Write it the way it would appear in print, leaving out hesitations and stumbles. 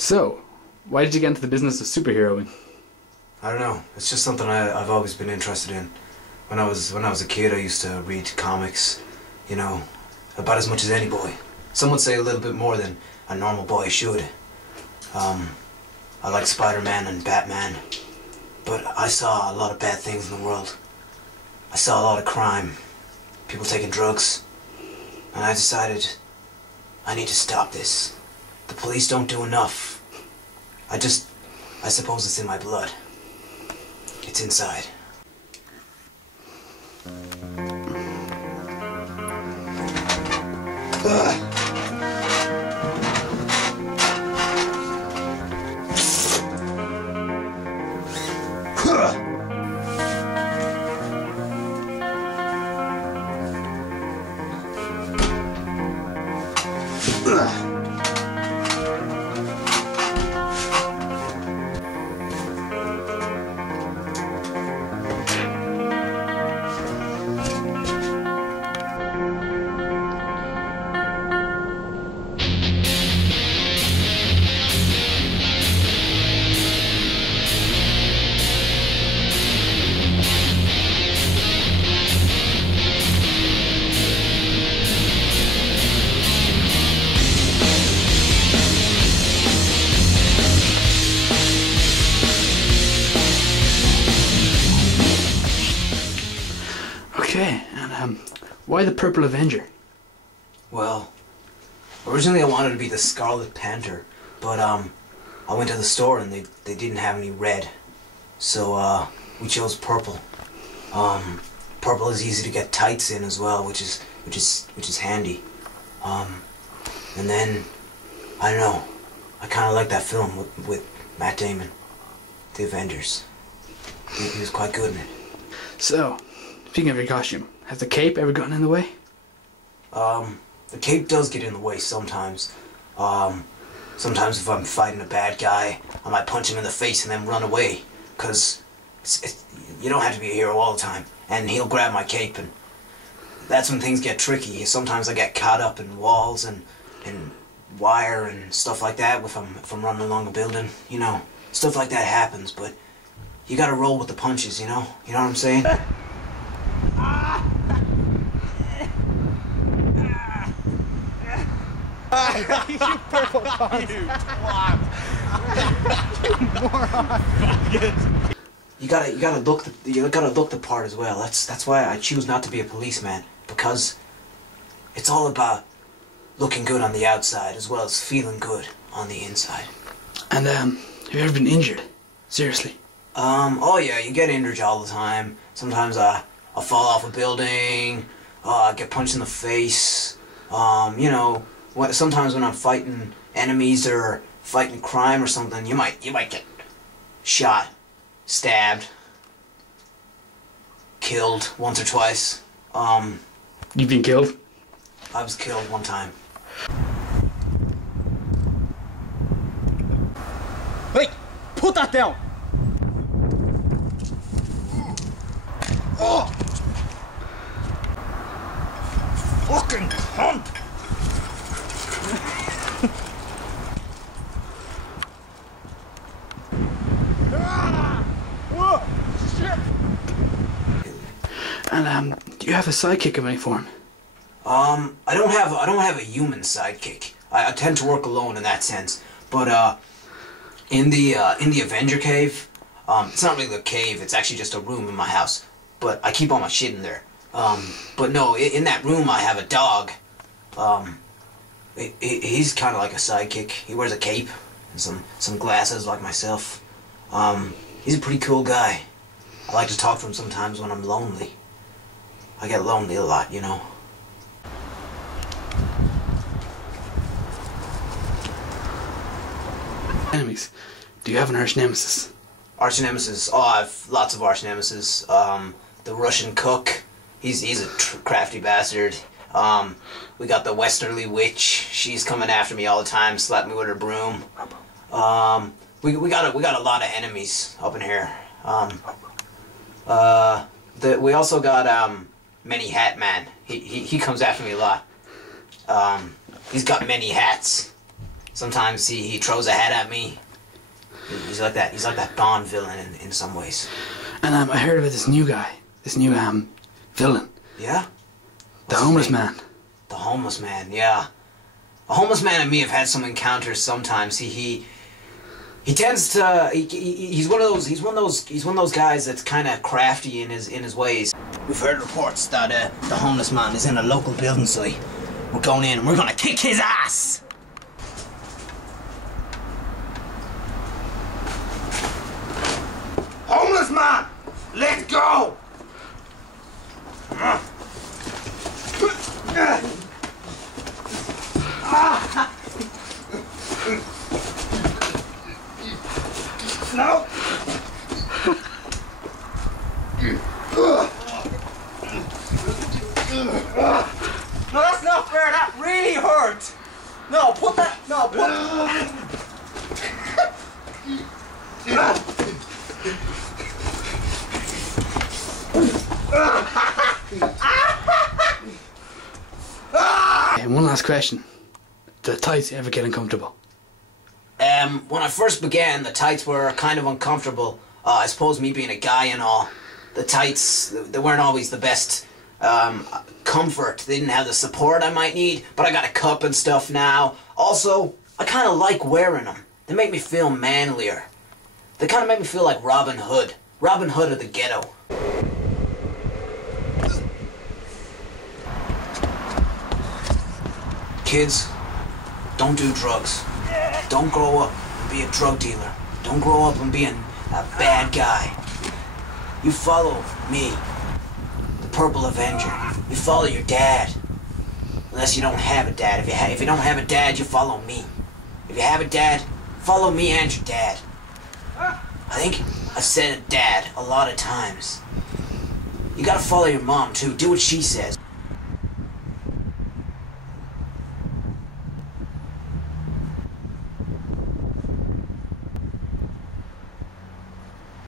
So, why did you get into the business of superheroing? I don't know. It's just something I've always been interested in. When I was a kid, I used to read comics, you know, about as much as any boy. Some would say a little bit more than a normal boy should. I like Spider-Man and Batman, but I saw a lot of bad things in the world. I saw a lot of crime, people taking drugs, and I decided I need to stop this. The police don't do enough. I suppose it's in my blood. It's inside. Okay, and why the Purple Avenger? Well, originally I wanted to be the Scarlet Panther, but I went to the store and they didn't have any red, so we chose purple. Purple is easy to get tights in as well, which is handy. And then I don't know, I kind of like that film with Matt Damon, The Avengers. He was quite good in it. So, speaking of your costume, has the cape ever gotten in the way? The cape does get in the way sometimes. Sometimes if I'm fighting a bad guy, I might punch him in the face and then run away. Because you don't have to be a hero all the time. And he'll grab my cape, and that's when things get tricky. Sometimes I get caught up in walls and wire and stuff like that if I'm running along a building. You know, stuff like that happens, but you gotta roll with the punches, you know? You know what I'm saying? You purple cars. You twat. You moron. You gotta look the part as well. That's why I choose not to be a policeman, because it's all about looking good on the outside as well as feeling good on the inside. And have you ever been injured? Seriously? Oh yeah, you get injured all the time. Sometimes I'll fall off a building, I get punched in the face. You know, sometimes when I'm fighting enemies or fighting crime or something, you might get shot, stabbed, killed once or twice. You've been killed? I was killed one time. Hey, put that down. Oh! Fucking cunt! Whoa! Shit! And do you have a sidekick of any form? I don't have a human sidekick. I tend to work alone in that sense. But in the Avenger cave, it's not really a cave. It's actually just a room in my house. But I keep all my shit in there. But no, in that room I have a dog. He's kind of like a sidekick. He wears a cape and some glasses like myself. He's a pretty cool guy. I like to talk to him sometimes when I'm lonely. I get lonely a lot, you know. Enemies. Do you have an arch nemesis? Arch nemesis. Oh, I have lots of arch nemesis. The Russian cook. He's a crafty bastard. We got the Westerly witch. She's coming after me all the time, slap me with her broom. We got a lot of enemies up in here. We also got Many Hat Man. He comes after me a lot. He's got many hats. Sometimes he throws a hat at me. He's like that. He's like that Bond villain in some ways. And I heard about this new guy, this new villain. Yeah? The homeless man. The homeless man, yeah. A homeless man and me have had some encounters sometimes. He tends to he's one of those guys that's kind of crafty in his ways. We've heard reports that the homeless man is in a local building site. We're going in and we're gonna kick his ass. Homeless man! Let go! No! No, that's not fair. That really hurt. No, put that. No, put. And one last question. Do the tights ever get uncomfortable? When I first began, the tights were kind of uncomfortable. I suppose me being a guy and all, the tights, they weren't always the best comfort. They didn't have the support I might need, but I got a cup and stuff now. Also, I kind of like wearing them. They make me feel manlier. They kind of make me feel like Robin Hood. Robin Hood of the ghetto. Kids, don't do drugs. Don't grow up and be a drug dealer. Don't grow up and be a bad guy. You follow me, the Purple Avenger. You follow your dad. Unless you don't have a dad. If you don't have a dad, you follow me. If you have a dad, follow me and your dad. I think I've said dad a lot of times. You gotta follow your mom too. Do what she says.